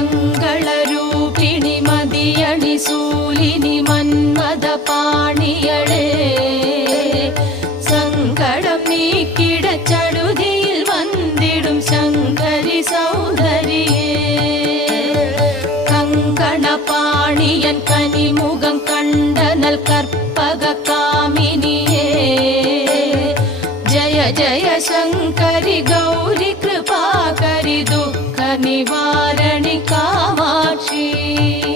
மங்களரூபிணி மதியணி சூலினி மன்மத பாணியளே சங்கடம் நீக்கிட சடுதியில் வந்திடும் சங்கரி சௌதரியே கங்கண பாணியன் கனிமுகம் கண்டனல் கற்பக காமினியே जय जय शंकरि गौरी कृपाकरि दुःख निवारणि कामाक्षी।